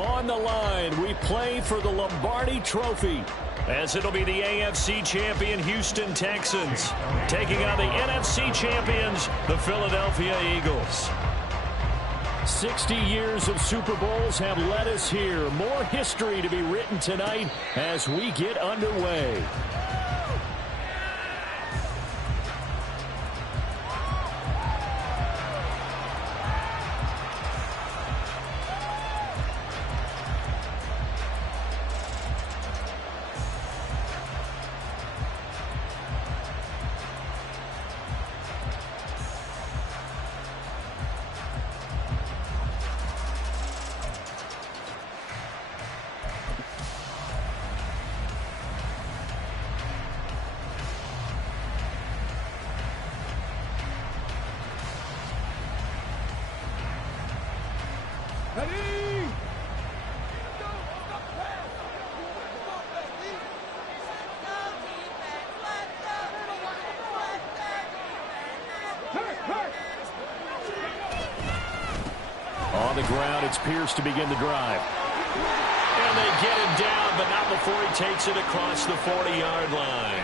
On the line, we play for the Lombardi Trophy, as it'll be the AFC champion Houston Texans taking on the NFC champions, the Philadelphia Eagles. 60 years of Super Bowls have led us here. More history to be written tonight as we get underway. On the ground, it's Pierce to begin the drive. And they get him down, but not before he takes it across the 40-yard line.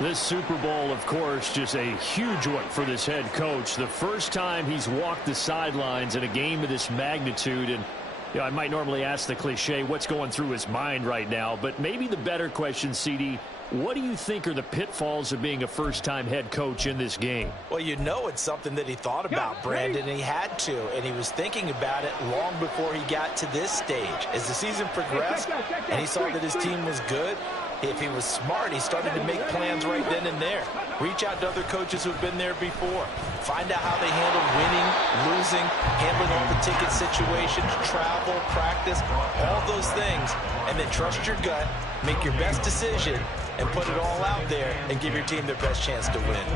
This Super Bowl, of course, just a huge one for this head coach. The first time he's walked the sidelines in a game of this magnitude. And you know, I might normally ask the cliche, what's going through his mind right now? But maybe the better question, CD, what do you think are the pitfalls of being a first-time head coach in this game? Well, you know it's something that he thought about, Brandon, and he had to. And he was thinking about it long before he got to this stage. As the season progressed and he saw that his team was good, if he was smart, he started to make plans right then and there. Reach out to other coaches who have been there before. Find out how they handle winning, losing, handling all the ticket situations, travel, practice, all those things. And then trust your gut, make your best decision, and put it all out there and give your team their best chance to win.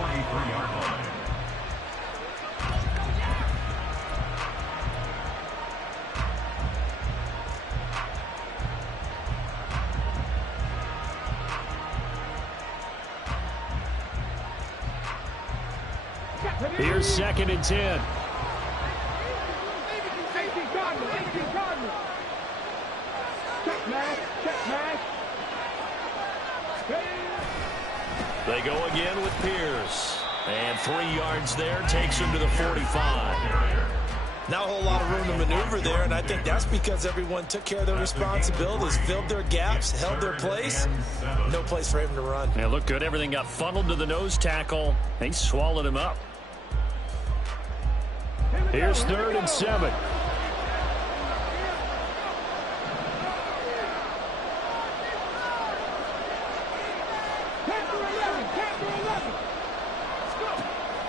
Here's 2nd and 10. They go again with Pierce. And 3 yards there, takes him to the 45. Not a whole lot of room to maneuver there, and I think that's because everyone took care of their responsibilities, filled their gaps, held their place. No place for him to run. Yeah, looked good. Everything got funneled to the nose tackle. They swallowed him up. Here's 3rd and 7.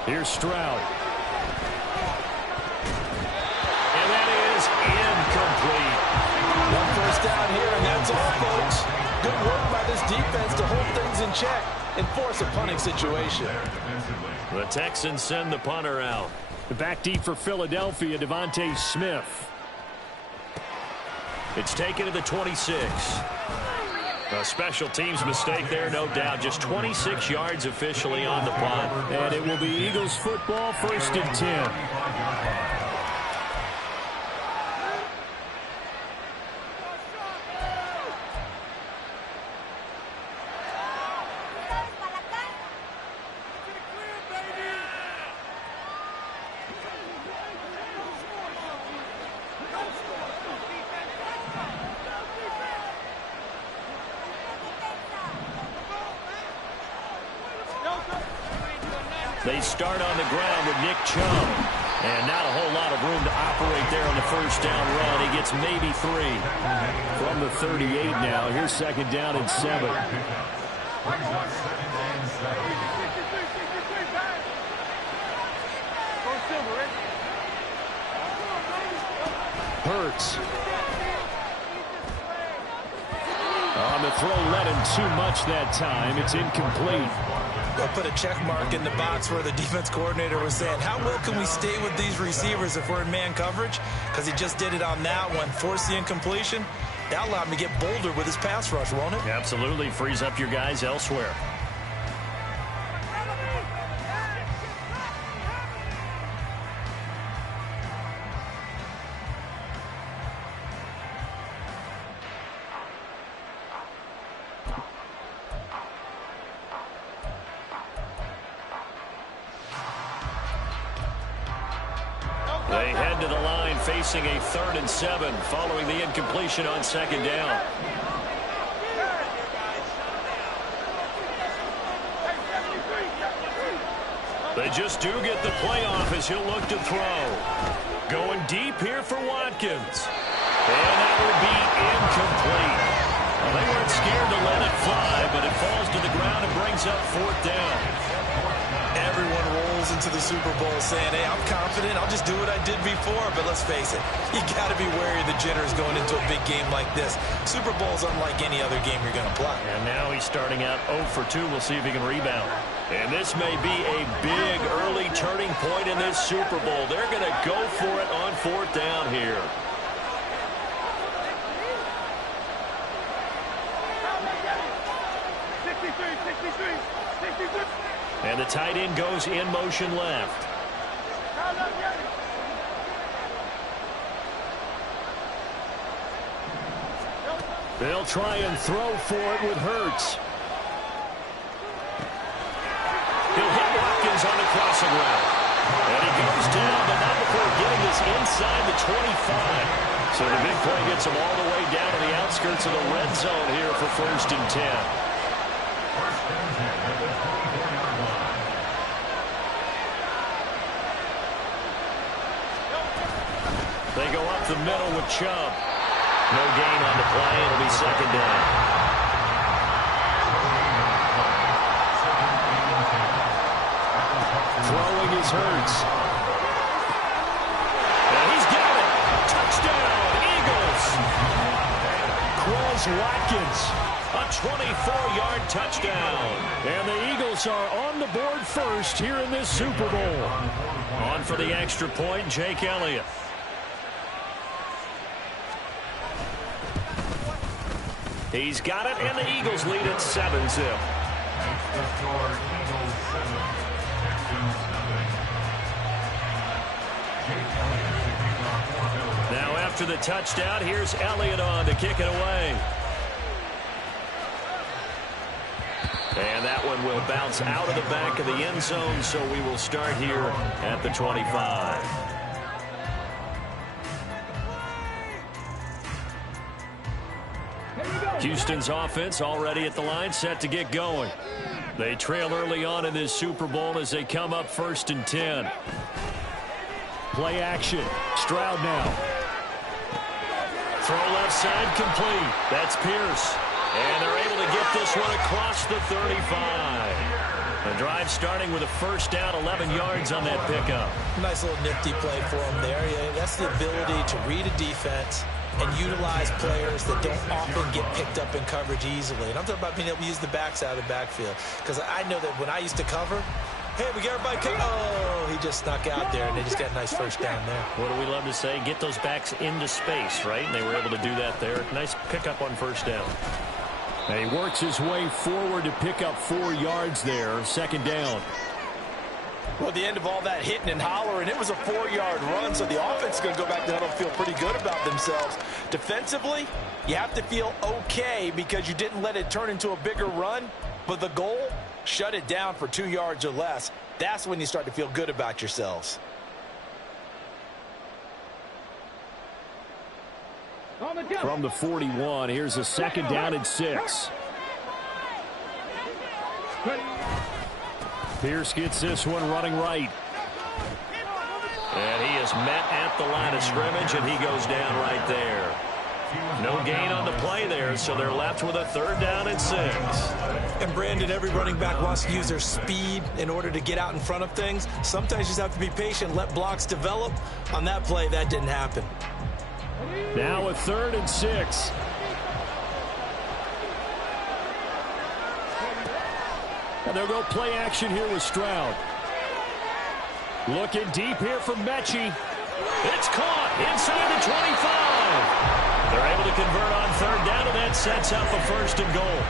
Here's Stroud. And that is incomplete. One first down here, and that's all, folks. Good work by this defense to hold things in check and force a punting situation. The Texans send the punter out. Back deep for Philadelphia, Devontae Smith. It's taken to the 26. A special teams mistake there, no doubt. Just 26 yards officially on the punt. And it will be Eagles football, 1st and 10. They start on the ground with Nick Chubb. And not a whole lot of room to operate there on the first down run. He gets maybe 3. From the 38 now. Here's 2nd down and 7. Hurts. On the throw, led him too much that time. It's incomplete. They'll put a check mark in the box where the defense coordinator was saying, how well can we stay with these receivers if we're in man coverage? Because he just did it on that one. Force the incompletion. That allowed him to get bolder with his pass rush, won't it? Absolutely. Frees up your guys elsewhere. to the line facing a 3rd and 7 following the incompletion on 2nd down. They just do get the play off as he'll look to throw. Going deep here for Watkins. And that will be incomplete. Well, they weren't scared to let it fly, but it falls to the ground and brings up 4th down. Everyone rolls into the Super Bowl saying, hey, I'm confident. I'll just do what I did before. But let's face it, you got to be wary of the jitters going into a big game like this. Super Bowl's unlike any other game you're going to play. And now he's starting out 0 for 2. We'll see if he can rebound. And this may be a big early turning point in this Super Bowl. They're going to go for it on 4th down here. And the tight end goes in motion left. They'll try and throw for it with Hurts. He'll hit Watkins on the crossing route. And he goes down, but not before getting this inside the 25. So the big play gets him all the way down to the outskirts of the red zone here for 1st and 10. They go up the middle with Chubb. No gain on the play. It'll be 2nd down. Throwing is Hurts. And he's got it. Touchdown, Eagles. Quez Watkins. A 24-yard touchdown. And the Eagles are on the board first here in this Super Bowl. On for the extra point, Jake Elliott. He's got it, and the Eagles lead at 7-0. Now after the touchdown, here's Elliott on to kick it away. And that one will bounce out of the back of the end zone, so we will start here at the 25. Houston's offense already at the line, set to get going. They trail early on in this Super Bowl as they come up 1st and 10. Play action. Stroud now. Throw left side complete. That's Pierce. And they're able to get this one across the 35. The drive starting with a 1st down, 11 yards on that pickup. Nice little nifty play for him there. Yeah, that's the ability to read a defense and utilize players that don't often get picked up in coverage easily. And I'm talking about being able to use the backs out of the backfield. Because I know that when I used to cover, hey, we got everybody come. Oh, he just snuck out there, and they just got a nice 1st down there. What do we love to say? Get those backs into space, right? And they were able to do that there. Nice pickup on 1st down. And he works his way forward to pick up 4 yards there. 2nd down. Well, at the end of all that hitting and hollering, it was a 4-yard run, so the offense is going to go back to huddle and feel pretty good about themselves. Defensively, you have to feel okay because you didn't let it turn into a bigger run, but the goal, shut it down for 2 yards or less. That's when you start to feel good about yourselves. From the 41, here's a 2nd down and 6. Pierce gets this one running right. And he is met at the line of scrimmage, and he goes down right there. No gain on the play there, so they're left with a 3rd down and 6. And Brandon, every running back wants to use their speed in order to get out in front of things. Sometimes you just have to be patient, let blocks develop. On that play, that didn't happen. Now a 3rd and 6. And they'll go play action here with Stroud. Looking deep here for Mechie. It's caught inside the 25. They're able to convert on 3rd down, and that sets up a 1st and goal.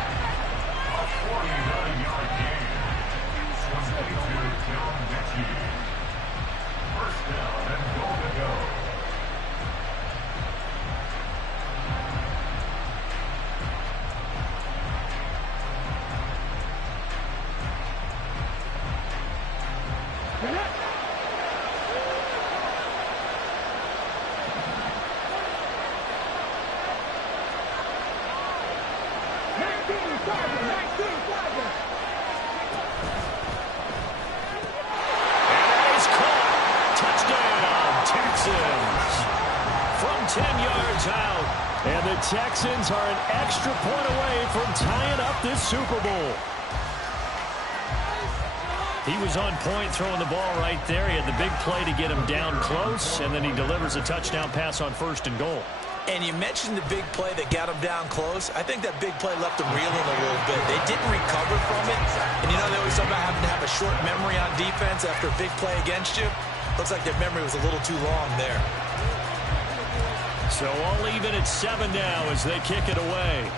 10 yards out. And the Texans are an extra point away from tying up this Super Bowl. He was on point throwing the ball right there. He had the big play to get him down close, and then he delivers a touchdown pass on 1st and goal. And you mentioned the big play that got him down close. I think that big play left them reeling a little bit. They didn't recover from it. And you know they always talk about having to have a short memory on defense after a big play against you. Looks like their memory was a little too long there. So all even at 7 now as they kick it away.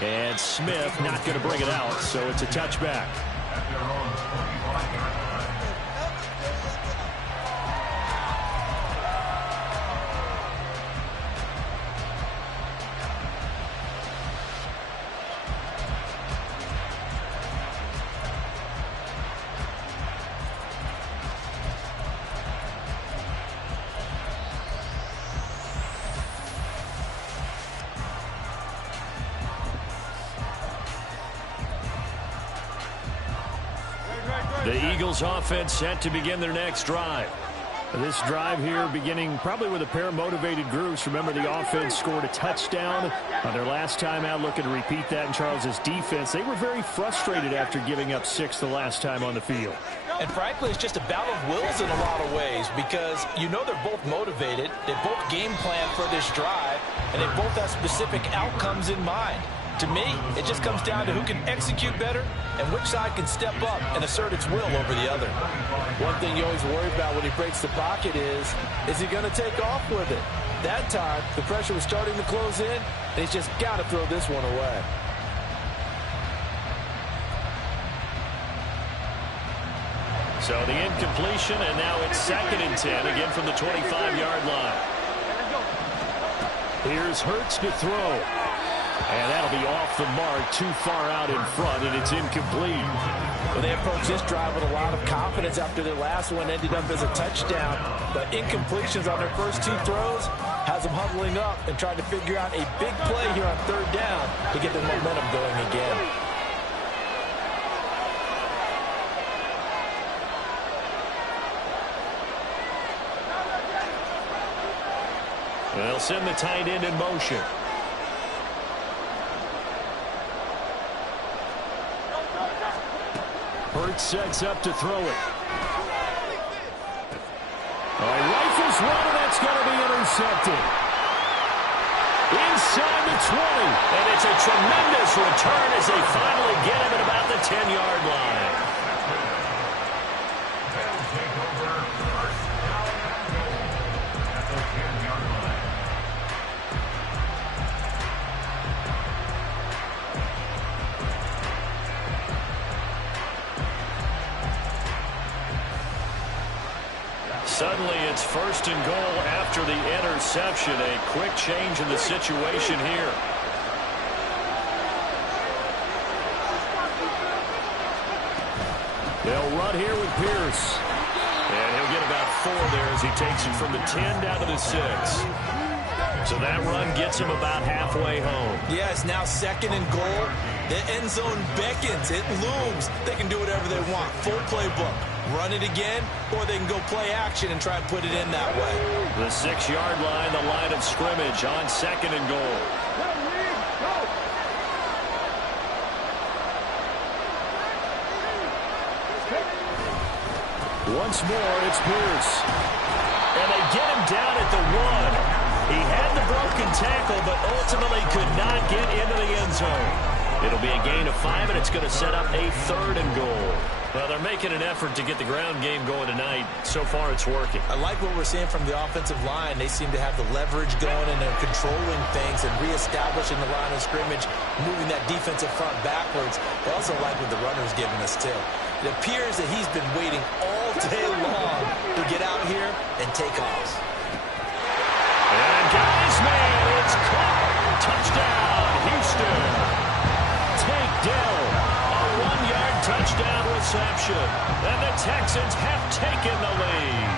And Smith not going to bring it out, so it's a touchback. The Eagles offense set to begin their next drive. This drive here beginning probably with a pair of motivated groups. Remember, the offense scored a touchdown on their last time out, looking to repeat that in Charles's defense. They were very frustrated after giving up 6 the last time on the field. And frankly, it's just a battle of wills in a lot of ways because you know they're both motivated. They both game plan for this drive, and they both have specific outcomes in mind. To me, it just comes down to who can execute better and which side can step up and assert its will over the other. One thing you always worry about when he breaks the pocket is he going to take off with it? That time, the pressure was starting to close in, and he's just got to throw this one away. So the incompletion, and now it's 2nd and 10, again from the 25-yard line. Here's Hurts to throw. And that'll be off the mark, too far out in front, and it's incomplete. Well, they approached this drive with a lot of confidence after their last one ended up as a touchdown. But incompletions on their first 2 throws has them huddling up and trying to figure out a big play here on 3rd down to get the momentum going again. They'll send the tight end in motion. Hurts sets up to throw it. Rifles one, and that's going to be intercepted. Inside the 20. And it's a tremendous return as they finally get him at about the 10-yard line. Suddenly it's 1st and goal after the interception. A quick change in the situation here. They'll run here with Pierce. And he'll get about 4 there as he takes it from the 10 down to the 6. So that run gets him about halfway home. Yeah, it's now 2nd and goal. The end zone beckons. It looms. They can do whatever they want. Full playbook. Run it again, or they can go play action and try and put it in that way. The 6-yard line, the line of scrimmage on 2nd and goal. Once more, it's Pierce. And they get him down at the 1. He had the broken tackle, but ultimately could not get into the end zone. It'll be a gain of 5, and it's going to set up a 3rd and goal. Well, they're making an effort to get the ground game going tonight. So far, it's working. I like what we're seeing from the offensive line. They seem to have the leverage going, and they're controlling things and reestablishing the line of scrimmage, moving that defensive front backwards. I also like what the runner's giving us, too. It appears that he's been waiting all day long to get out here and take off. And guys, man, it's caught. Touchdown, Houston. Tank Dell, a 1-yard touchdown reception. And the Texans have taken the lead.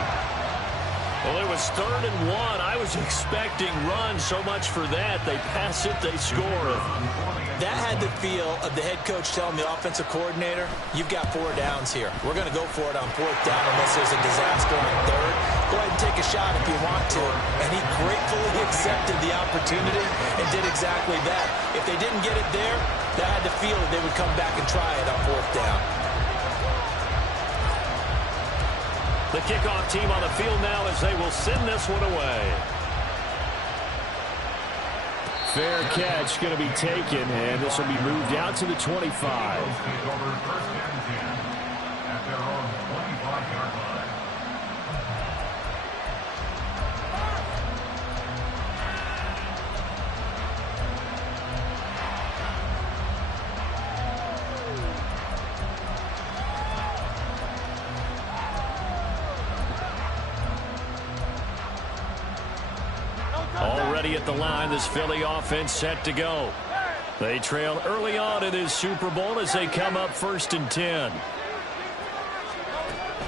Well, it was 3rd and 1. I was expecting run, so much for that. They pass it, they score. That had the feel of the head coach telling the offensive coordinator, you've got 4 downs here. We're going to go for it on 4th down unless there's a disaster on 3rd. Go ahead and take a shot if you want to. And he gratefully accepted the opportunity and did exactly that. If they didn't get it there, that had the feel that they would come back and try it on 4th down. The kickoff team on the field now as they will send this one away. Fair catch going to be taken, and this will be moved out to the 25. Already at the line, this Philly offense set to go. They trail early on in this Super Bowl as they come up 1st and 10.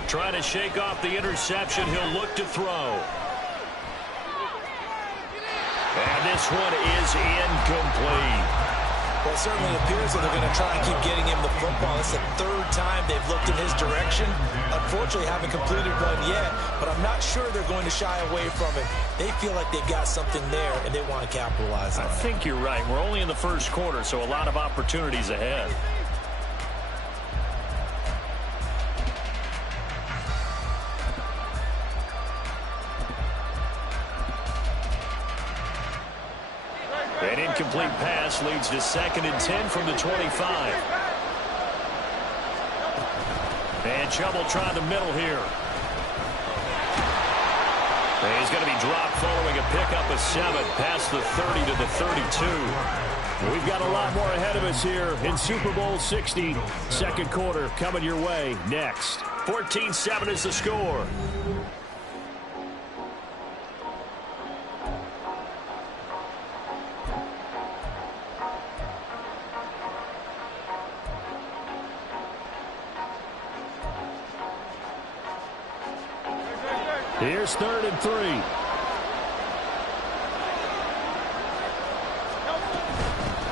Trying to shake off the interception. He'll look to throw. And this one is incomplete. Well, it certainly appears that they're going to try and keep getting him the football. It's the 3rd time they've looked in his direction. Unfortunately, haven't completed one yet, but I'm not sure they're going to shy away from it. They feel like they've got something there, and they want to capitalize on it. I think you're right. We're only in the 1st quarter, so a lot of opportunities ahead. An incomplete pass leads to 2nd and 10 from the 25. And Chubb trying the middle here. And he's going to be dropped following a pickup of 7 past the 30 to the 32. We've got a lot more ahead of us here in Super Bowl 60. 2nd quarter coming your way next. 14-7 is the score. Here's 3rd and 3.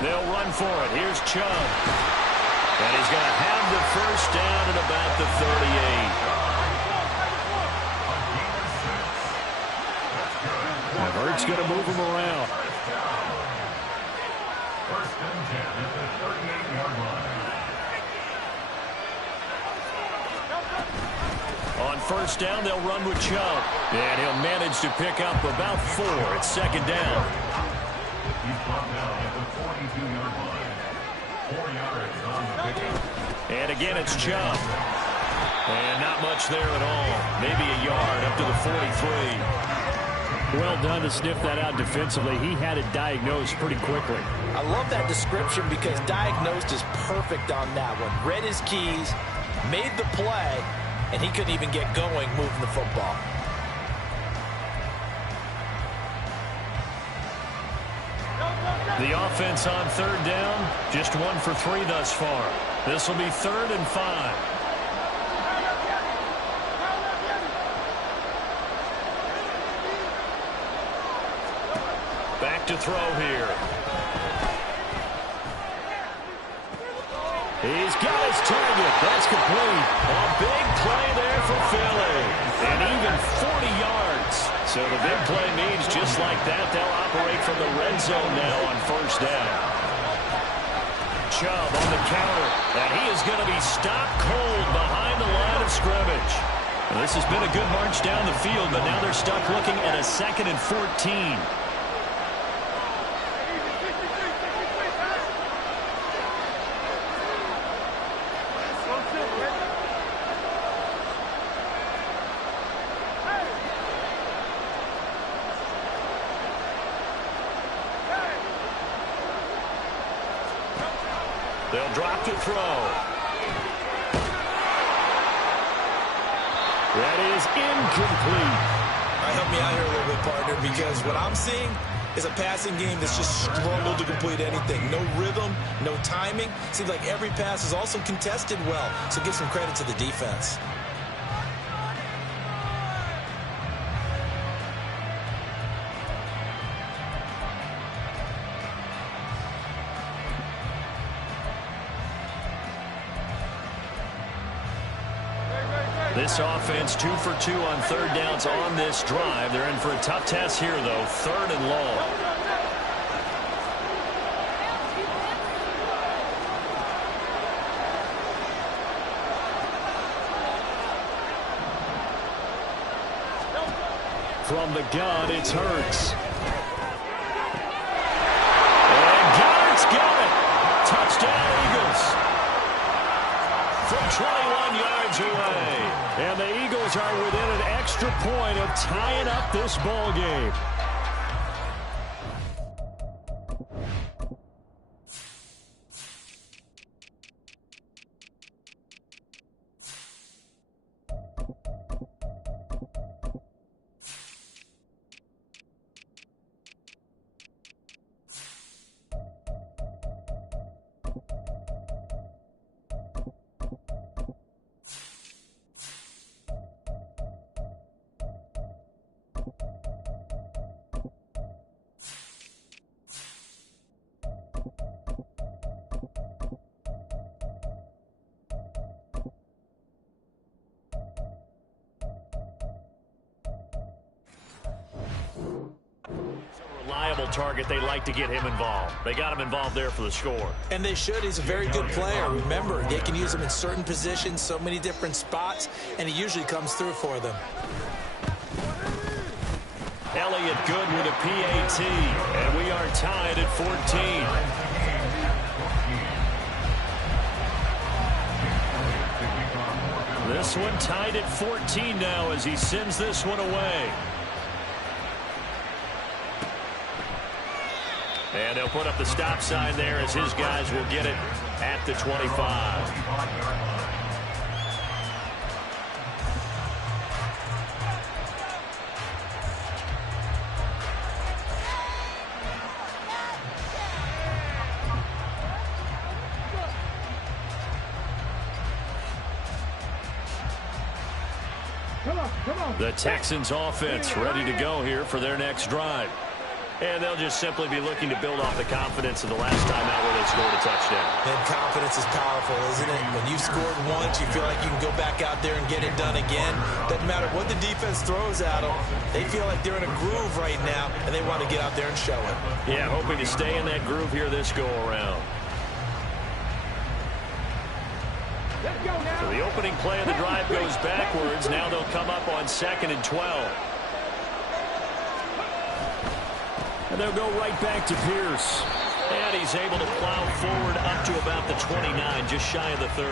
They'll run for it. Here's Chubb. And he's going to have the 1st down at about the 38. And Hurts going to move him around. 1st and 10 at the 38-yard line. On 1st down, they'll run with Chubb. And he'll manage to pick up about 4 at 2nd down. He's brought down at the 42-yard line. 4 yards on the pickup. And again, it's Chubb. And not much there at all. Maybe a yard up to the 43. Well done to sniff that out defensively. He had it diagnosed pretty quickly. I love that description because diagnosed is perfect on that one. Read his keys, made the play, and he couldn't even get going moving the football. The offense on 3rd down, just 1 for 3 thus far. This will be 3rd and 5. Back to throw here. He's got his target. That's complete. A big play there for Philly. And even 40 yards. So the big play means just like that, they'll operate from the red zone now on 1st down. Chubb on the counter. And he is going to be stopped cold behind the line of scrimmage. And this has been a good march down the field, but now they're stuck looking at a 2nd and 14. They'll drop to throw. That is incomplete. Help me out here a little bit, partner, because what I'm seeing is a passing game that's just struggled to complete anything. No rhythm, no timing. Seems like every pass is also contested well, so give some credit to the defense. This offense 2 for 2 on third downs on this drive. They're in for a tough test here, though. 3rd and long. From the gun, it's Hurts. And Goddard's got it. Touchdown, Eagles. From 21 yards away. And the Eagles are within an extra point of tying up this ball game. Target, they like to get him involved. They got him involved there for the score. And they should. He's a very good player. Remember, they can use him in certain positions, so many different spots, and he usually comes through for them. Elliott good with a PAT, and we are tied at 14. This one tied at 14 now as he sends this one away. And they'll put up the stop sign there as his guys will get it at the 25. The Texans offense ready to go here for their next drive. And they'll just simply be looking to build off the confidence of the last time out where they scored a touchdown. And confidence is powerful, isn't it? When you've scored once, you feel like you can go back out there and get it done again. Doesn't matter what the defense throws at them. They feel like they're in a groove right now, and they want to get out there and show it. Yeah, hoping to stay in that groove here this go-around. So the opening play of the drive goes backwards. Now they'll come up on 2nd and 12. And they'll go right back to Pierce. And he's able to plow forward up to about the 29, just shy of the 30.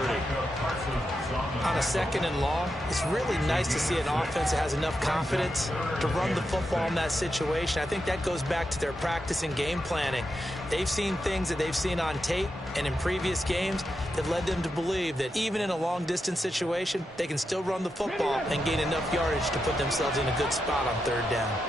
On a 2nd and long, it's really nice to see an offense that has enough confidence to run the football in that situation. I think that goes back to their practice and game planning. They've seen things that they've seen on tape and in previous games that led them to believe that even in a long-distance situation, they can still run the football and gain enough yardage to put themselves in a good spot on 3rd down.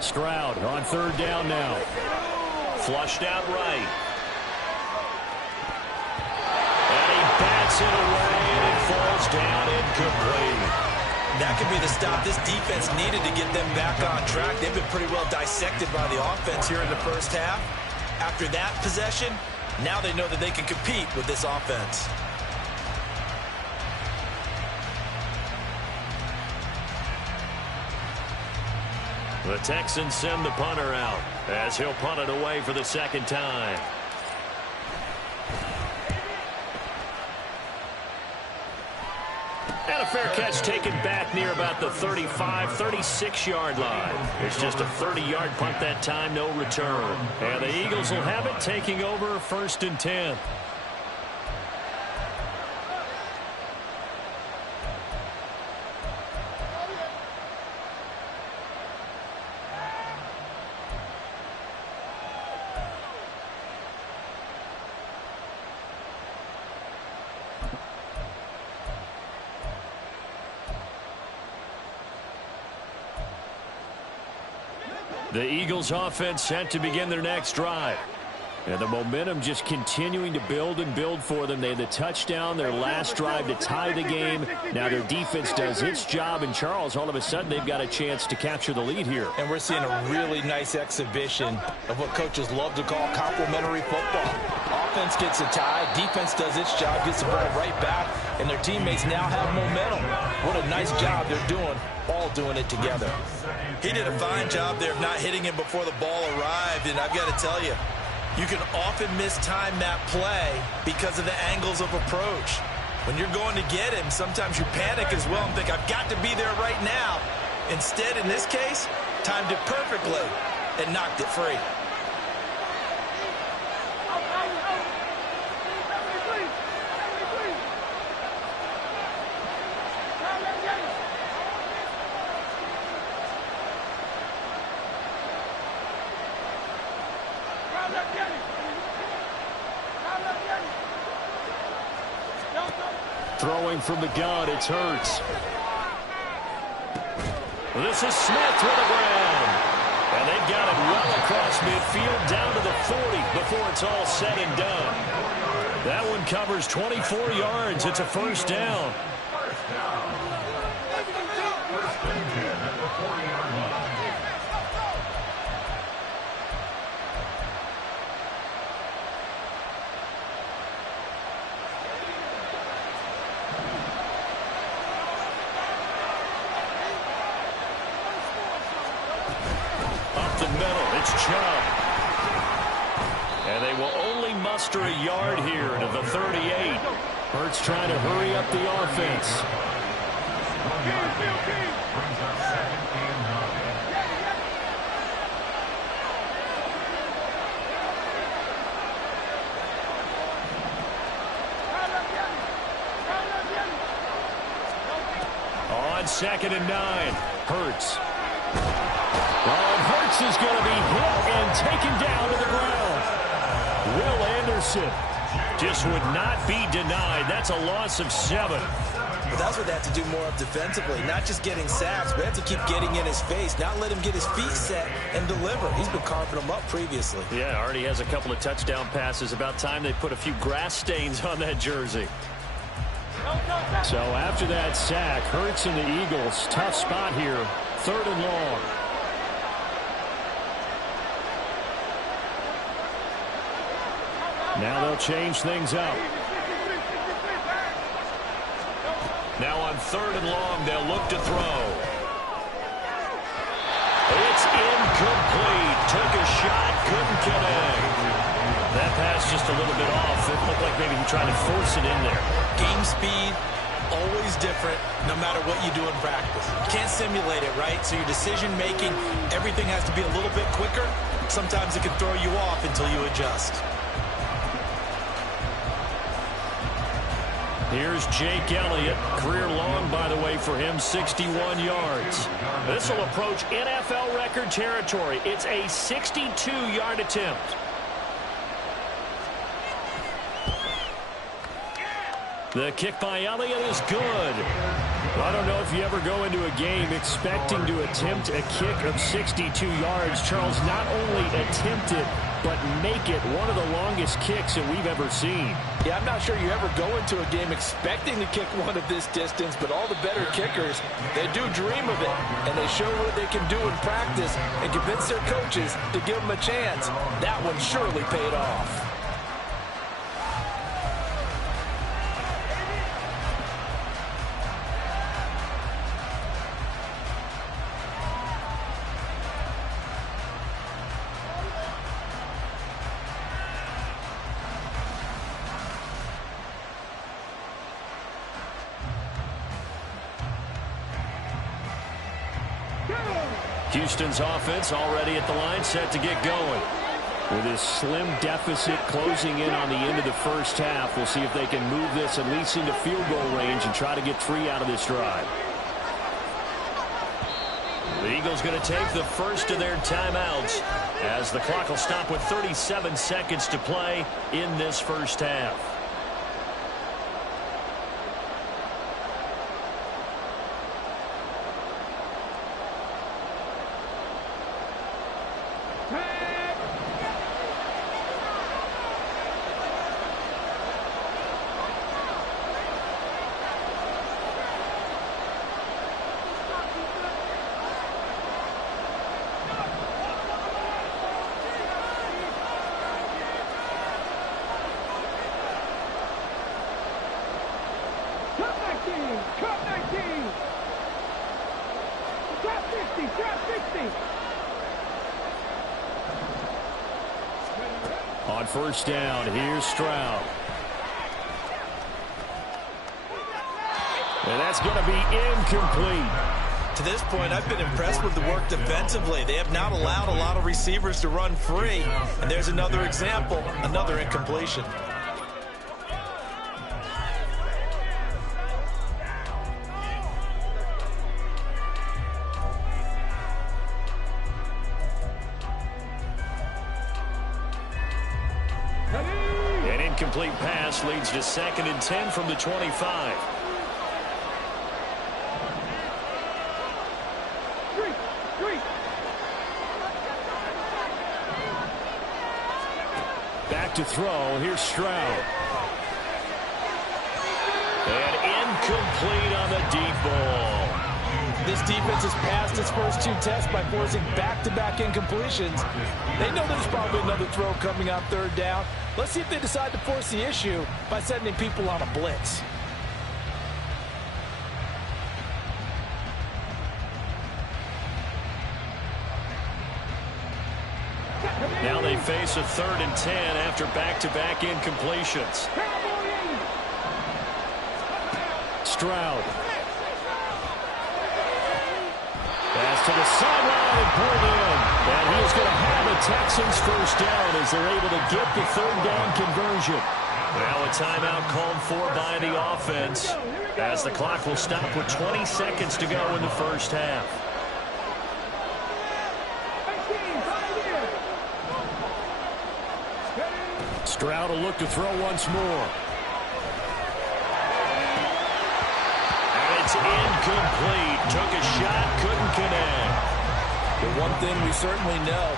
Stroud on 3rd down now. Flushed out right. And he bats it away, and it falls down incomplete. That could be the stop this defense needed to get them back on track. They've been pretty well dissected by the offense here in the first half. After that possession, now they know that they can compete with this offense. The Texans send the punter out as he'll punt it away for the 2nd time. And a fair catch taken back near about the 35, 36-yard line. It's just a 30-yard punt that time, no return. And the Eagles will have it, taking over 1st and 10. The Eagles offense set to begin their next drive. And the momentum just continuing to build and build for them. They had the touchdown, their last drive to tie the game. Now their defense does its job, and Charles, all of a sudden, they've got a chance to capture the lead here. And we're seeing a really nice exhibition of what coaches love to call complementary football. Offense gets a tie, defense does its job, gets the ball right back, and their teammates now have momentum. What a nice job they're doing, all doing it together. He did a fine job there of not hitting him before the ball arrived, and I've got to tell you, you can often mistime that play because of the angles of approach. When you're going to get him, sometimes you panic as well and think, I've got to be there right now. Instead, in this case, timed it perfectly and knocked it free. Throwing from the gun, it's Hurts. This is Smith to the ground. And they've got it well across midfield down to the 40 before it's all said and done. That one covers 24 yards. It's a first down. Chubb. And they will only muster a yard here to the 38. Hurts trying to hurry up the offense. On 2nd and 9, Hurts. Hurts is going to be hit and taken down to the ground. Will Anderson just would not be denied. That's a loss of 7. But that's what they have to do more of defensively. Not just getting sacks, but they have to keep getting in his face. Not let him get his feet set and deliver. He's been carving them up previously. Yeah, already has a couple of touchdown passes. About time they put a few grass stains on that jersey. So after that sack, Hurts and the Eagles, tough spot here. 3rd and long. Now they'll change things up. Now on 3rd and long, they'll look to throw. It's incomplete. Took a shot, couldn't connect. That pass just a little bit off. It looked like maybe he tried to force it in there. Game speed, always different no matter what you do in practice. You can't simulate it, right? So your decision-making, everything has to be a little bit quicker. Sometimes it can throw you off until you adjust. Here's Jake Elliott. Career long, by the way, for him, 61 yards. This will approach NFL record territory. It's a 62-yard attempt. The kick by Elliott is good. I don't know if you ever go into a game expecting to attempt a kick of 62 yards. Charles, not only attempt it, but make it one of the longest kicks that we've ever seen. Yeah, I'm not sure you ever go into a game expecting to kick one of this distance, but all the better kickers, they do dream of it, and they show what they can do in practice and convince their coaches to give them a chance. That one surely paid off. Houston's offense already at the line, set to get going. With this slim deficit closing in on the end of the first half, we'll see if they can move this at least into field goal range and try to get 3 out of this drive. The Eagles going to take the first of their timeouts as the clock will stop with 37 seconds to play in this first half. Drop 19. Drop 50. Drop 60. On first down, here's Stroud. And that's going to be incomplete. To this point, I've been impressed with the work defensively. They have not allowed a lot of receivers to run free. And there's another example, another incompletion. An incomplete pass leads to 2nd and 10 from the 25. Back to throw. Here's Stroud. And incomplete on the deep ball. This defense has passed its first 2 tests by forcing back-to-back incompletions. They know there's probably another throw coming on 3rd down. Let's see if they decide to force the issue by sending people on a blitz. Now they face a 3rd and 10 after back-to-back incompletions. Stroud. Pass to the sideline and pulled in. And he is going to have the Texans first down as they're able to get the 3rd down conversion. Now a timeout called for by the offense as the clock will stop with 20 seconds to go in the first half. Stroud will look to throw once more. And it's incomplete. Took a shot, couldn't connect. The one thing we certainly know,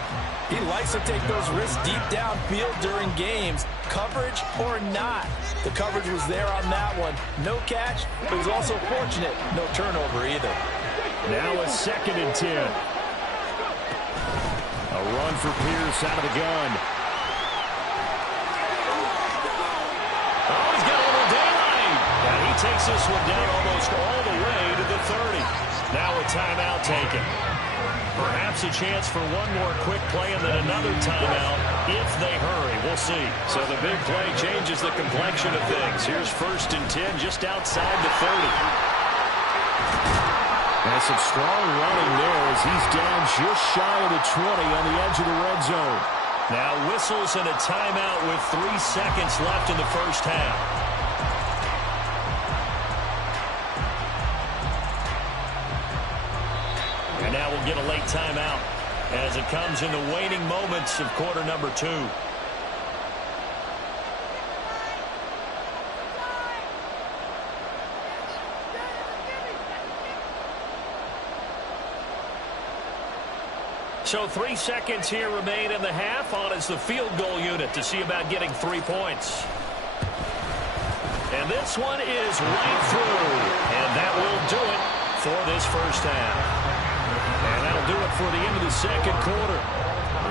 he likes to take those risks deep downfield during games, coverage or not. The coverage was there on that one. No catch, but he's also fortunate. No turnover either. Now a 2nd and 10. A run for Pierce out of the gun. Oh, he's got a little daylight. And he takes this one down almost all the way to the 30. Now a timeout taken. Perhaps a chance for one more quick play and then another timeout if they hurry. We'll see. So the big play changes the complexion of things. Here's 1st and 10 just outside the 30. And some strong running there as he's down just shy of the 20 on the edge of the red zone. Now whistles and a timeout with 3 seconds left in the first half. And now we'll get a late timeout as it comes in the waning moments of quarter number 2. So 3 seconds here remain in the half. On is the field goal unit to see about getting 3 points. And this one is right through. And that will do it for this first half. And that'll do it for the end of the second quarter.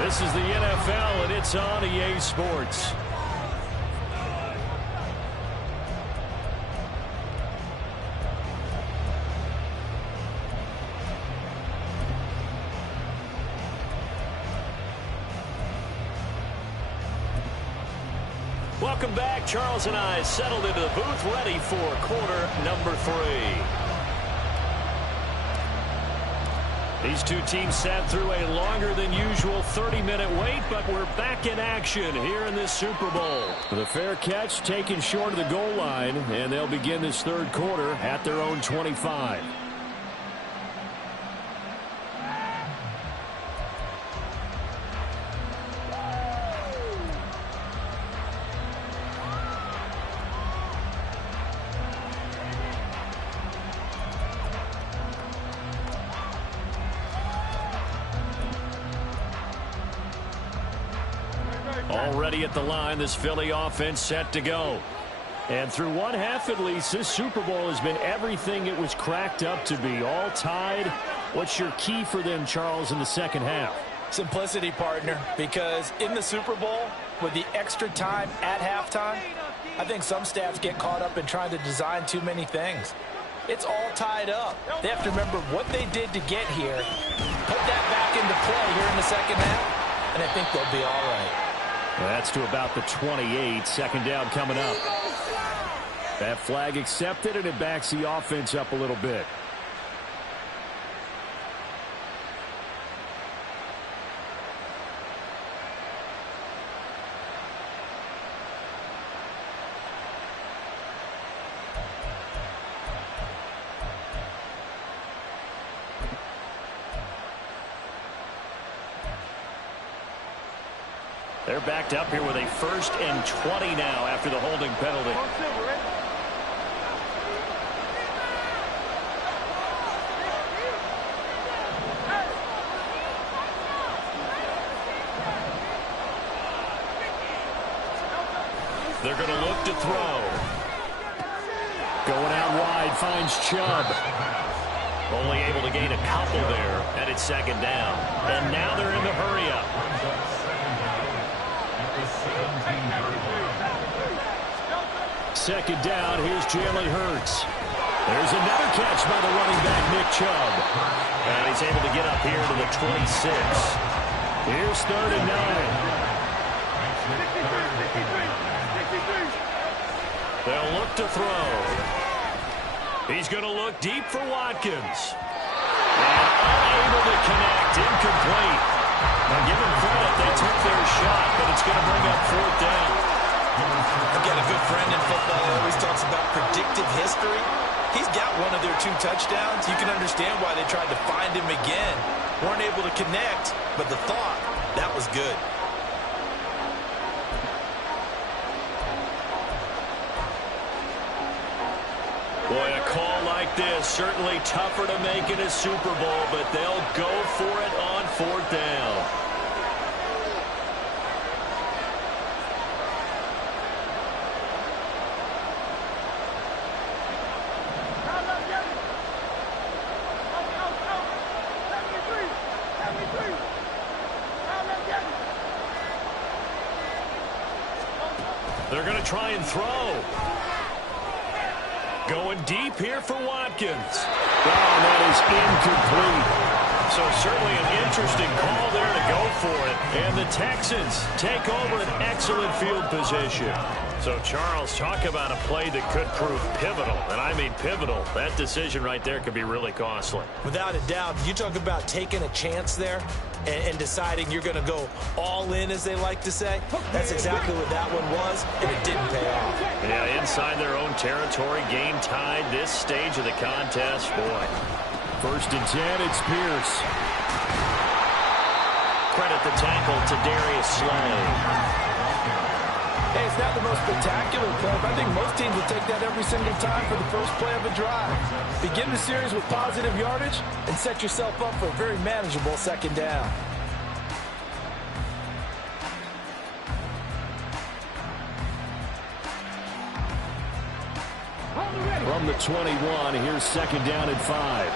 This is the NFL, and it's on EA Sports. Welcome back. Charles and I settled into the booth ready for quarter number 3. These two teams sat through a longer than usual 30-minute wait, but we're back in action here in this Super Bowl. The fair catch taken short of the goal line, and they'll begin this third quarter at their own 25. Already at the line, this Philly offense set to go. And through one half at least, this Super Bowl has been everything it was cracked up to be. All tied. What's your key for them, Charles, in the second half? Simplicity, partner, because in the Super Bowl, with the extra time at halftime, I think some staffs get caught up in trying to design too many things. It's all tied up. They have to remember what they did to get here, put that back into play here in the second half, and I think they'll be all right. That's to about the 28. Second down coming up. That flag accepted, and it backs the offense up a little bit. They're backed up here with a 1st and 20 now after the holding penalty. They're going to look to throw. Going out wide, finds Chubb. Only able to gain a couple there, and it's second down. And now they're in the hurry-up. Second down, here's Jalen Hurts. There's another catch by the running back, Nick Chubb. And he's able to get up here to the 26. Here's 3rd and 9. They'll look to throw. He's going to look deep for Watkins. And unable to connect, incomplete. Now give them credit, they took their shot, but it's going to bring up 4th down. I've got a good friend in football who always talks about predictive history. He's got one of their 2 touchdowns. You can understand why they tried to find him again. Weren't able to connect, but the thought, that was good. Boy, a call like this, certainly tougher to make in a Super Bowl, but they'll go for it on 4th down. They're going to try and throw. Going deep here for Watkins. Oh, that is incomplete. So certainly an interesting call there to go for it. And the Texans take over an excellent field position. So, Charles, talk about a play that could prove pivotal. And I mean pivotal. That decision right there could be really costly. Without a doubt, you talk about taking a chance there and deciding you're going to go all in, as they like to say. That's exactly what that one was, and it didn't pay off. Yeah, inside their own territory, game tied this stage of the contest. Boy, 1st and 10, it's Pierce. Credit the tackle to Darius Slay. Hey, it's not the most spectacular play, but I think most teams will take that every single time for the first play of a drive. Begin the series with positive yardage and set yourself up for a very manageable second down. From the 21, here's 2nd down and 5.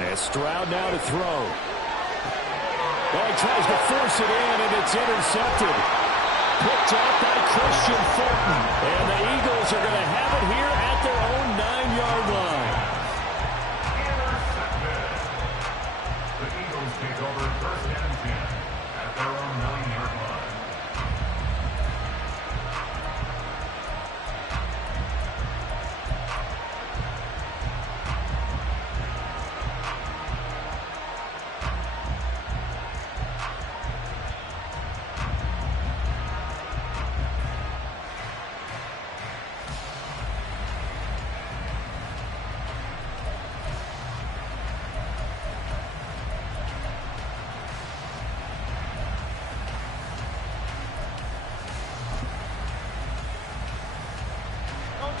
And Stroud now to throw. Well, he tries to force it in, and it's intercepted. Picked up by Christian Fulton. And the Eagles are going to have it here at their own 9-yard line. The Eagles take over 1st and 10 at their own 9-yard line.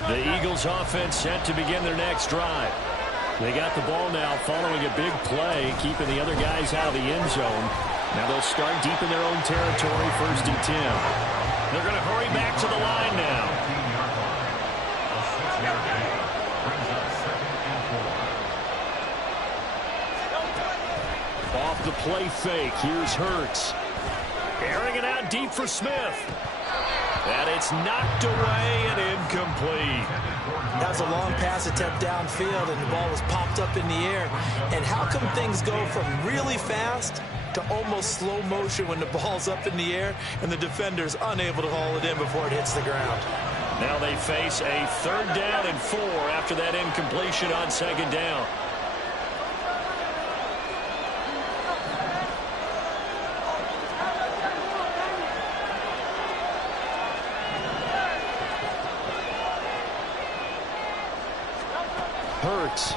The Eagles offense set to begin their next drive. They got the ball now following a big play, keeping the other guys out of the end zone. Now they'll start deep in their own territory, 1st and 10. They're going to hurry back to the line now. A 6-yard gain brings up 2nd and 4. The play fake. Here's Hurts. Airing it out deep for Smith. And it's knocked away and incomplete. That was a long pass attempt downfield, and the ball was popped up in the air. And how come things go from really fast to almost slow motion when the ball's up in the air and the defender's unable to haul it in before it hits the ground? Now they face a 3rd down and 4 after that incompletion on 2nd down. Hurts. He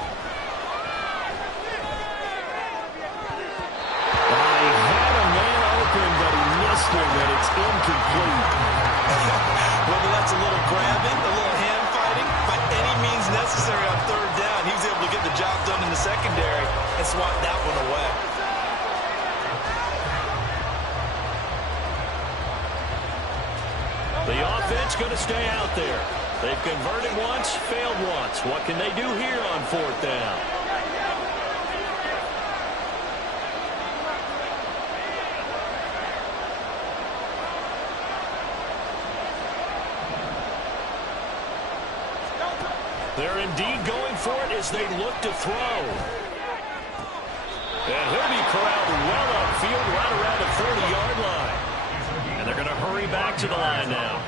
had a man open, but he missed him, and it's incomplete. Whether that's a little grabbing, a little hand fighting, by any means necessary on 3rd down, he was able to get the job done in the secondary and swat that one away. The offense going to stay out there. They've converted once, failed once. What can they do here on 4th down? They're indeed going for it as they look to throw. And he'll be corralled well upfield right around the 40-yard line. And they're going to hurry back to the line now.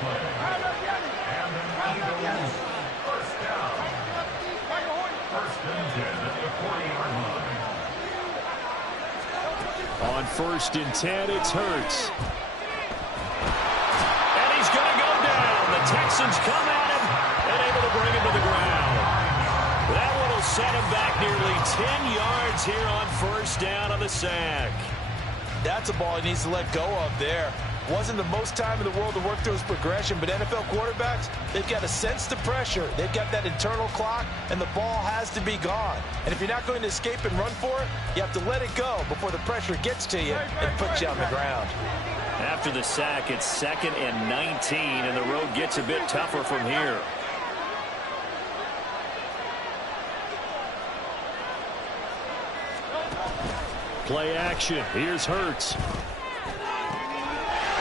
On 1st and 10, it's Hurts. And he's going to go down. The Texans come at him and able to bring him to the ground. That one will set him back nearly 10 yards here on 1st down on the sack. That's a ball he needs to let go of there. Wasn't the most time in the world to work through his progression, but NFL quarterbacks, they've got to sense the pressure. They've got that internal clock, and the ball has to be gone. And if you're not going to escape and run for it, you have to let it go before the pressure gets to you and puts you on the ground. After the sack, it's 2nd and 19, and the road gets a bit tougher from here. Play action. Here's Hurts.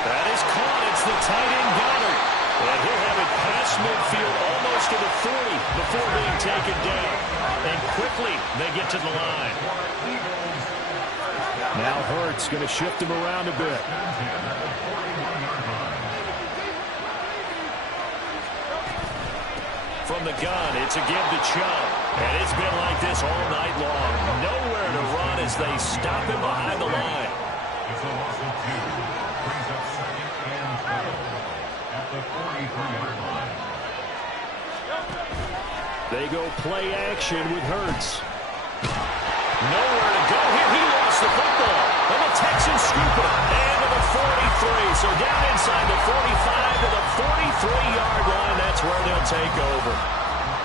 That is caught. It's the tight end Goddard. And he'll have it past midfield almost to the 40 before being taken down. And quickly they get to the line. Now Hurts going to shift him around a bit. From the gun, it's a give to Chubb. And it's been like this all night long. Nowhere to run as they stop him behind the line. It's a loss of 2. Brings up 2nd and 12 at the 43-yard line. They go play action with Hurts. Nowhere to go here. He lost the football. And the Texans scoop it. And to the 43. So down inside the 45 to the 43-yard line. That's where they'll take over.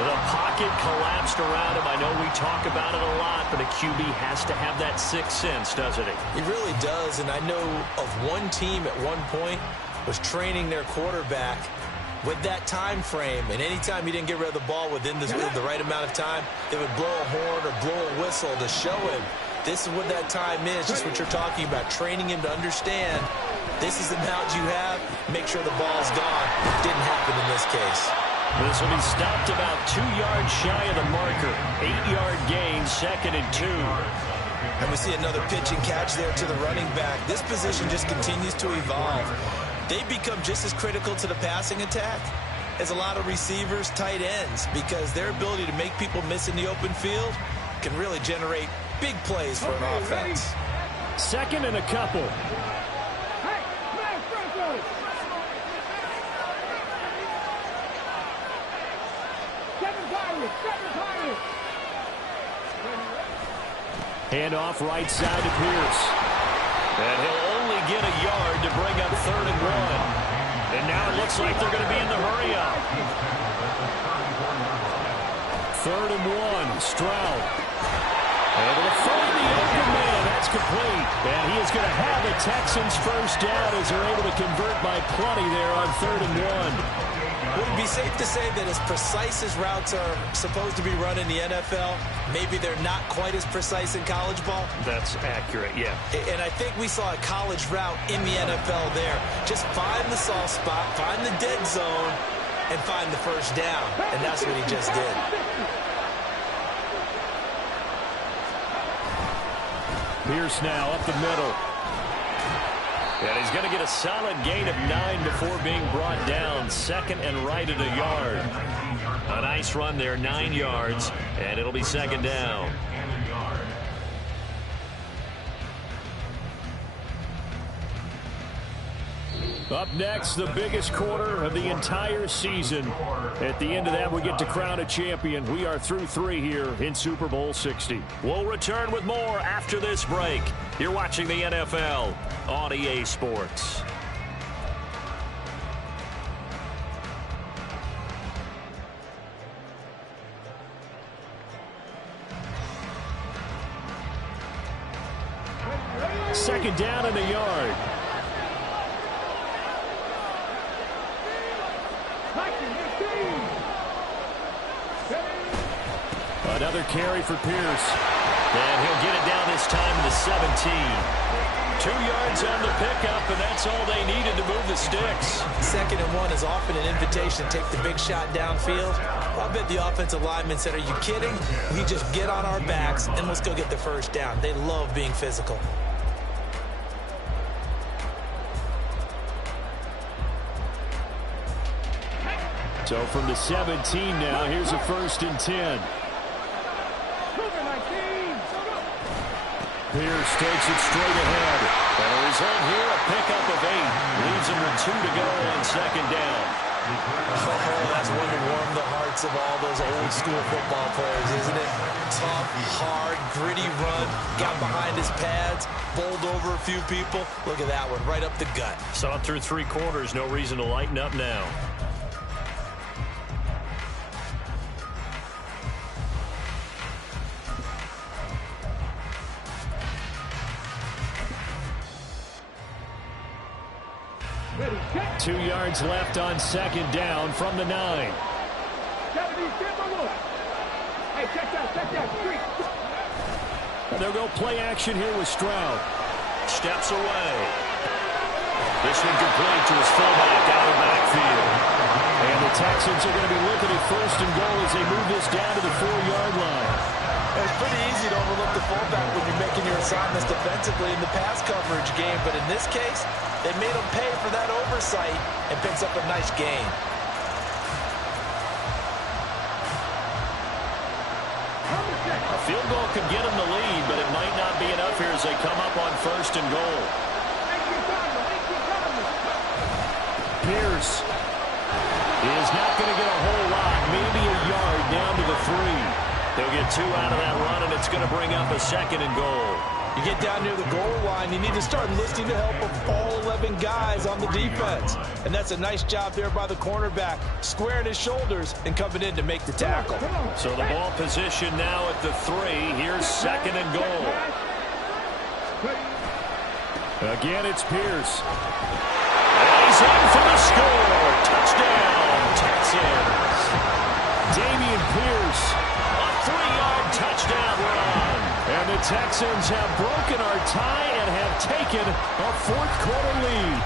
The pocket collapsed around him. I know we talk about it a lot, but a QB has to have that sixth sense, doesn't he? He really does, and I know of one team at one point was training their quarterback with that time frame, and anytime he didn't get rid of the ball within the right amount of time, they would blow a horn or blow a whistle to show him this is what that time is, just what you're talking about, training him to understand this is the amount you have, make sure the ball's gone. Didn't happen in this case. This will be stopped about 2 yards shy of the marker. 8-yard gain, 2nd and 2. And we see another pitch and catch there to the running back. This position just continues to evolve. They become just as critical to the passing attack as a lot of receivers, tight ends, because their ability to make people miss in the open field can really generate big plays for an offense. 2nd and a couple. Handoff right side to Pierce. And he'll only get a yard to bring up 3rd and 1. And now it looks like they're going to be in the hurry-up. 3rd and 1, Stroud. Able to find the open man. That's complete. And he is going to have the Texans first down as they're able to convert by plenty there on 3rd and 1. Would it be safe to say that as precise as routes are supposed to be run in the NFL, maybe they're not quite as precise in college ball? That's accurate, yeah. And I think we saw a college route in the NFL there. Just find the soft spot, find the dead zone, and find the first down. And that's what he just did. Pierce now up the middle. And he's going to get a solid gain of 9 before being brought down. 2nd and right at a yard. A nice run there, 9 yards, and it'll be 2nd down. Up next, the biggest quarter of the entire season. At the end of that, we get to crown a champion. We are through 3 here in Super Bowl 60. We'll return with more after this break. You're watching the NFL on EA Sports. Second down and a yard. Another carry for Pierce. And he'll get it down this time to the 17. 2 yards on the pickup, and that's all they needed to move the sticks. 2nd and 1 is often an invitation to take the big shot downfield. I bet the offensive linemen said, are you kidding? We just get on our backs and let's go get the first down. They love being physical. So from the 17 now, here's a 1st and 10. Pierce takes it straight ahead. And a result here, a pickup of 8. Leaves him with 2 to go on 2nd down. Oh, that's one to warm the hearts of all those old school football players, isn't it? Tough, hard, gritty run. Got behind his pads, bowled over a few people. Look at that one, right up the gut. Saw it through 3 quarters. No reason to lighten up now. Ready, set. 2 yards left on 2nd down from the 9. 70, step on look. Hey, check that, street. They'll go play action here with Stroud. Steps away. This one complete to his fullback out of the backfield. And the Texans are going to be looking at 1st and goal as they move this down to the 4-yard line. It's pretty easy to overlook the fullback when you're making your assignments defensively in the pass coverage game, but in this case, they made him pay for that oversight and picks up a nice gain. A field goal could get them the lead, but it might not be enough here as they come up on 1st and goal. Pierce is not going to get a whole lot, maybe a yard down to the 3. They'll get 2 out of that run, and it's going to bring up a 2nd and goal. You get down near the goal line, you need to start enlisting the help of all 11 guys on the defense. And that's a nice job there by the cornerback, squaring his shoulders and coming in to make the tackle. So the ball position now at the 3. Here's 2nd and goal. Again, it's Pierce. And he's in for the score. Touchdown, Texans. Damian Pierce, a 3-yard touchdown run. And the Texans have broken our tie and have taken a 4th quarter lead.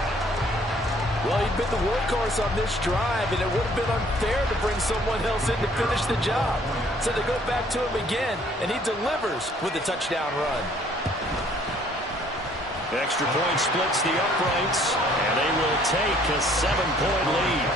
Well, he'd been the workhorse on this drive, and it would have been unfair to bring someone else in to finish the job. So they go back to him again, and he delivers with a touchdown run. Extra point splits the uprights, and they will take a 7-point lead.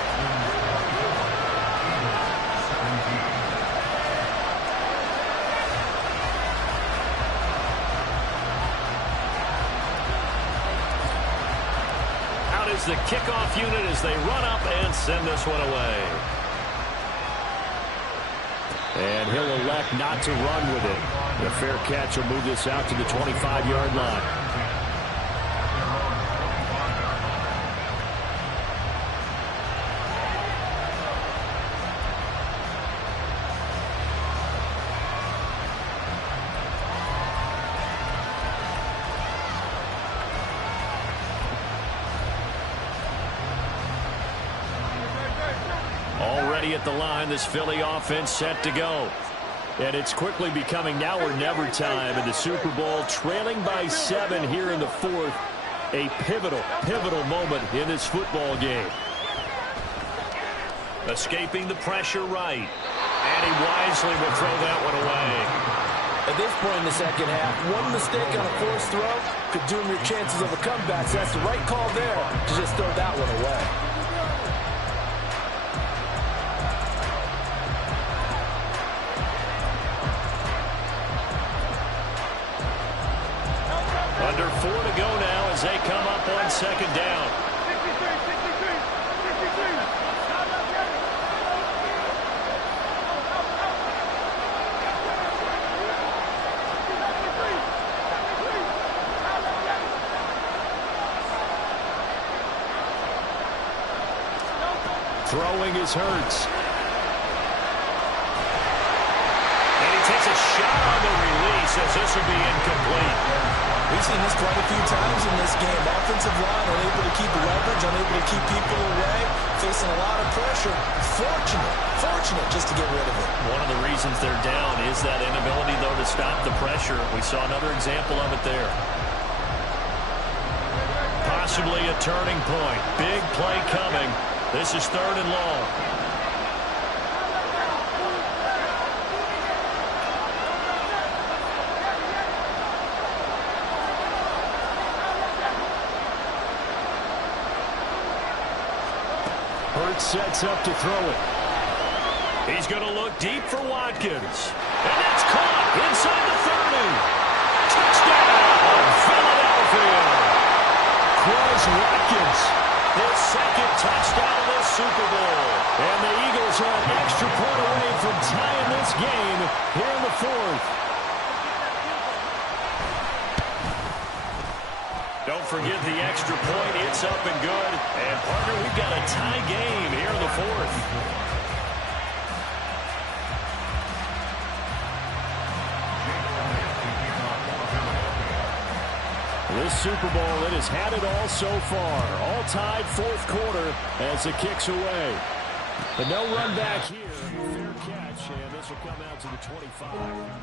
The kickoff unit as they run up and send this one away. And he'll elect not to run with it. The fair catch will move this out to the 25-yard line. ready at the line. This Philly offense set to go. And it's quickly becoming now or never time in the Super Bowl, trailing by 7 here in the fourth. A pivotal moment in this football game. Escaping the pressure right. And he wisely will throw that one away. At this point in the second half, one mistake on a forced throw could doom your chances of a comeback. So that's the right call there to just throw that one away. Under 4 to go now as they come up on second down. Throwing is Hurts. And he takes a shot on the release as this will be incomplete. We've seen this quite a few times in this game. Offensive line unable to keep leverage, unable to keep people away, facing a lot of pressure. Fortunate just to get rid of it. One of the reasons they're down is that inability, though, to stop the pressure. We saw another example of it there. Possibly a turning point. Big play coming. This is 3rd and long. Hurts sets up to throw it. He's going to look deep for Watkins. And that's caught inside the 30. Touchdown, Philadelphia. Quez Watkins, his second touchdown of this Super Bowl. And the Eagles are an extra point away from tying this game here in the fourth. Don't forget the extra point. It's up and good. And, partner, we've got a tie game here in the fourth. This Super Bowl, it has had it all so far. All tied fourth quarter as it kicks away. But no run back here. Fair catch, and this will come out to the 25.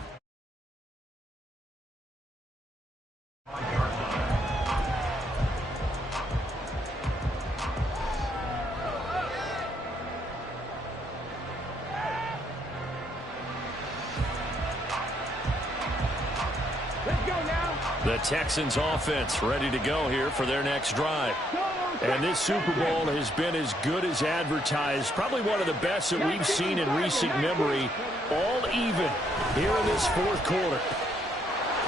The Texans offense ready to go here for their next drive. And this Super Bowl has been as good as advertised. Probably one of the best that we've seen in recent memory. All even here in this fourth quarter.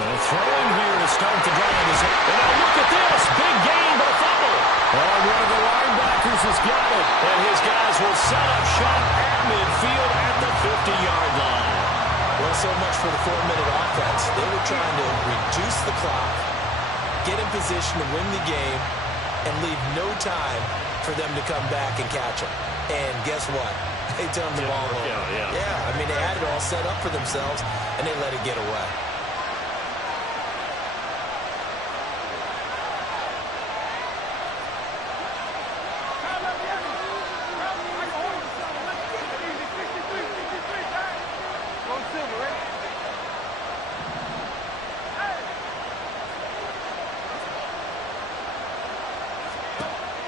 Throwing here to start the drive. And now look at this. Big gain, but a fumble. And one of the linebackers has got it. And his guys will set up shop at midfield at the 50-yard line. Well, so much for the 4-minute offense. They were trying to reduce the clock, get in position to win the game, and leave no time for them to come back and catch them. And guess what? They turned the ball over. Yeah, I mean, they had it all set up for themselves, and they let it get away.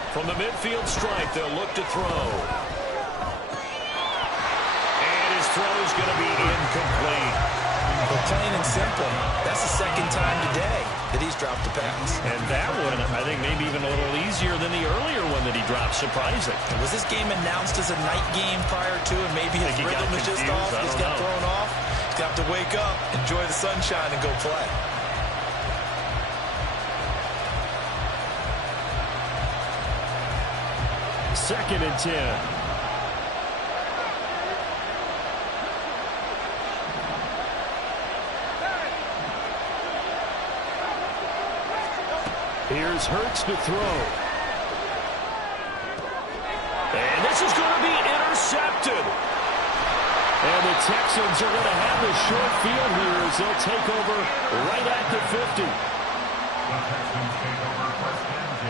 From the midfield strike, they'll look to throw. And his throw is going to be incomplete. But plain and simple, that's the second time today that he's dropped a pass. And that one, I think, maybe even a little easier than the earlier one that he dropped. Surprising. Was this game announced as a night game prior to it? Maybe his rhythm was just off. He's got thrown off. He's got to wake up, enjoy the sunshine, and go play. Second and 10. Here's Hurts to throw. And this is going to be intercepted. And the Texans are going to have the short field here as they'll take over right at the 50. The Texans take over first and 10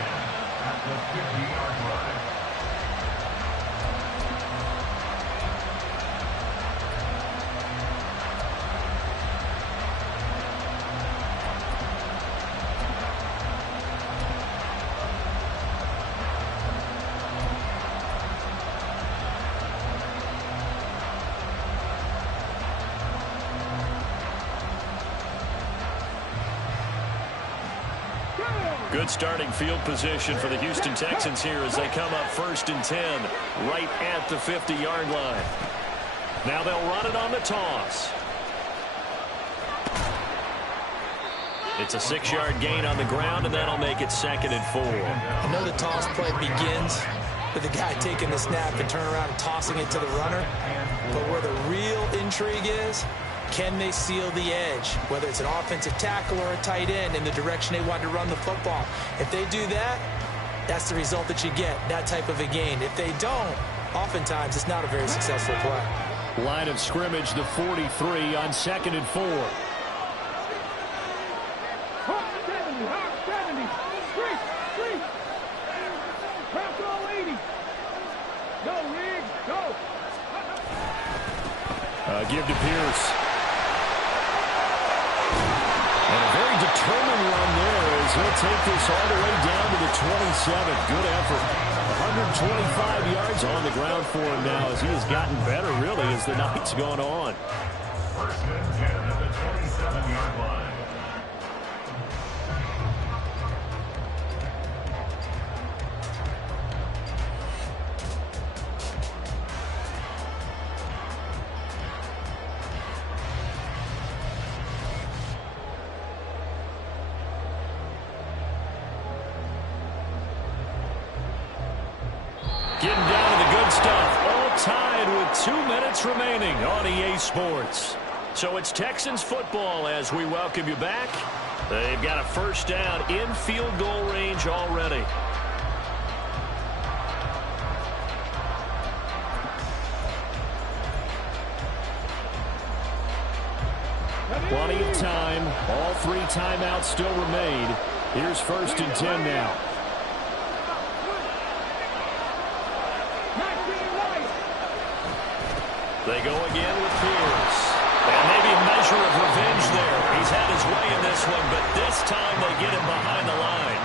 at the 50-yard line. Good starting field position for the Houston Texans here as they come up 1st and 10 right at the 50-yard line. Now they'll run it on the toss. It's a 6-yard gain on the ground, and that'll make it 2nd and 4. I know the toss play begins with the guy taking the snap and turn around and tossing it to the runner. But where the real intrigue is, can they seal the edge, whether it's an offensive tackle or a tight end, in the direction they want to run the football? If they do that, that's the result that you get, that type of a gain. If they don't, oftentimes it's not a very successful play. Line of scrimmage, the 43 on 2nd and 4. Give to Pierce. And a very determined run there as he'll take this all the way down to the 27. Good effort. 125 yards on the ground for him now as he has gotten better, really, as the night's gone on. 1st and 10 at the 27-yard line. Getting down to the good stuff. All tied with 2 minutes remaining on EA Sports. So it's Texans football as we welcome you back. They've got a 1st down in field goal range already. Plenty of time. All 3 timeouts still remain. Here's 1st and 10 now. They go again with Pierce. And maybe a measure of revenge there. He's had his way in this one, but this time they get him behind the line.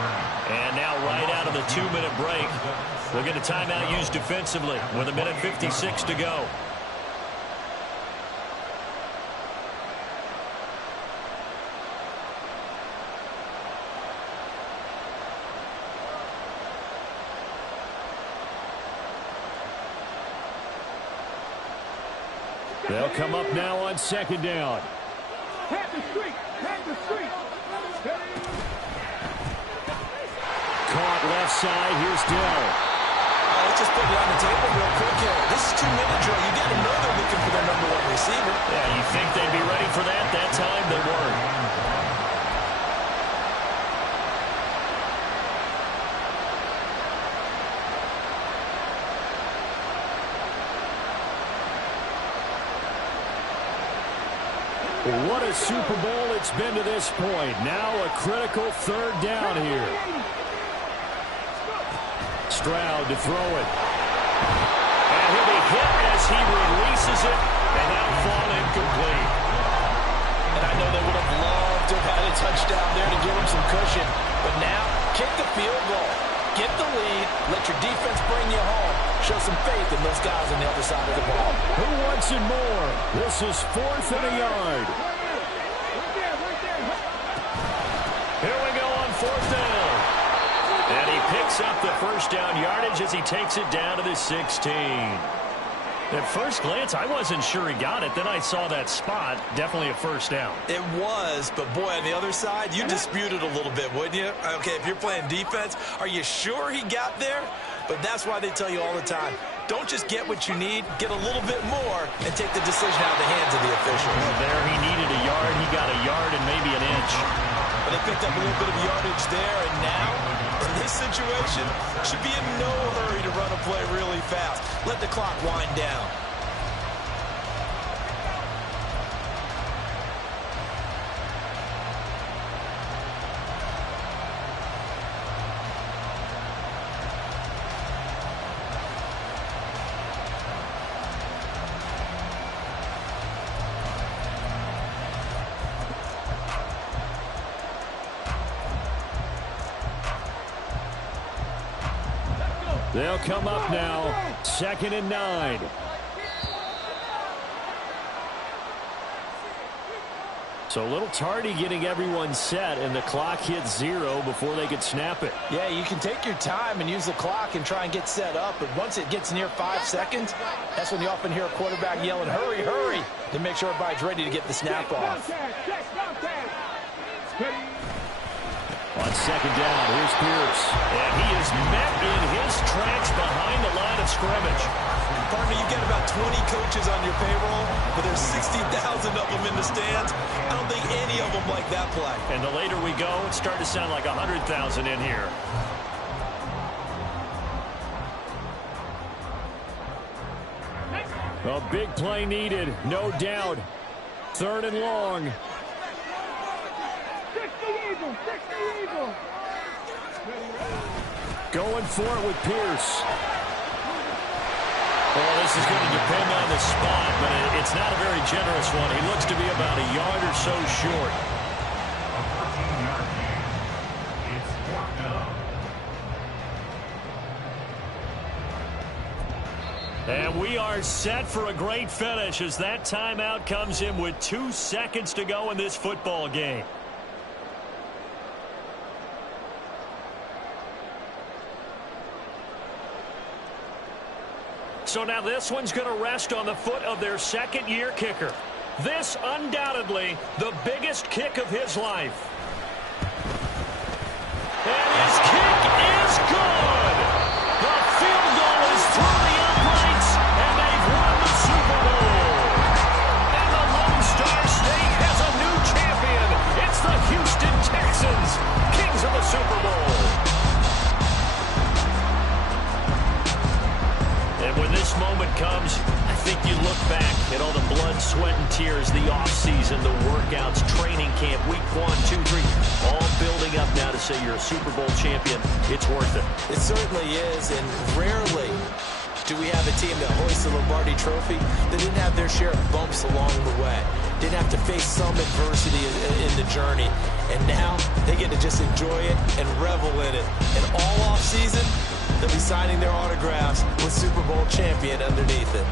And now right out of the 2-minute break, we'll get a timeout used defensively with 1:56 to go. They'll come up now on 2nd down. Tap the street. Tap the street. Caught left side. Here's Dell. Let's just put it on the table real quick here. This is 2-minute drill. You got to know they're looking for their #1 receiver. Yeah, you think they'd be ready for that? That time they weren't. What a Super Bowl it's been to this point. Now a critical 3rd down here. Stroud to throw it. And he'll be hit as he releases it, and that'll fall incomplete. And I know they would have loved to have had a touchdown there to give them some cushion. But now, kick the field goal. Get the lead. Let your defense bring you home. Show some faith in those guys on the other side of the ball. Who wants it more? This is 4th and a yard. Here we go on 4th down. And he picks up the 1st down yardage as he takes it down to the 16. At first glance, I wasn't sure he got it. Then I saw that spot. Definitely a 1st down. It was, but boy, on the other side, you dispute it a little bit, wouldn't you? Okay, if you're playing defense, are you sure he got there? But that's why they tell you all the time, don't just get what you need, get a little bit more, and take the decision out of the hands of the official. Well, there he needed a yard. He got a yard and maybe an inch. But they picked up a little bit of yardage there, and now, in this situation, should be in no hurry to run a play really fast. Let the clock wind down. They'll come up now, 2nd and 9. So a little tardy getting everyone set, and the clock hits 0 before they could snap it. Yeah, you can take your time and use the clock and try and get set up, but once it gets near 5 seconds, that's when you often hear a quarterback yelling, hurry, hurry, to make sure everybody's ready to get the snap off. On second down, here's Pierce. And he is met in his tracks behind the line of scrimmage. Partner, you get about 20 coaches on your payroll, but there's 60,000 of them in the stands. I don't think any of them like that play. And the later we go, it's starting to sound like 100,000 in here. A big play needed, no doubt. 3rd and long. Going for it with Pierce. Well, this is going to depend on the spot, but it's not a very generous one. He looks to be about a yard or so short. A 14-yard gain. It's 4th down. And we are set for a great finish as that timeout comes in with 2 seconds to go in this football game. So now this one's going to rest on the foot of their second-year kicker. This undoubtedly the biggest kick of his life. And his kick is good. The field goal is through the uprights, and they've won the Super Bowl. And the Lone Star State has a new champion. It's the Houston Texans, kings of the Super Bowl. And when this moment comes, I think you look back at all the blood, sweat, and tears, the offseason, the workouts, training camp, week 1, 2, 3, all building up now to say you're a Super Bowl champion. It's worth it. It certainly is, and rarely do we have a team that hoists the Lombardi Trophy that didn't have their share of bumps along the way, didn't have to face some adversity in the journey, and now they get to just enjoy it and revel in it. And all offseason, they'll be signing their autographs with Super Bowl champion underneath it.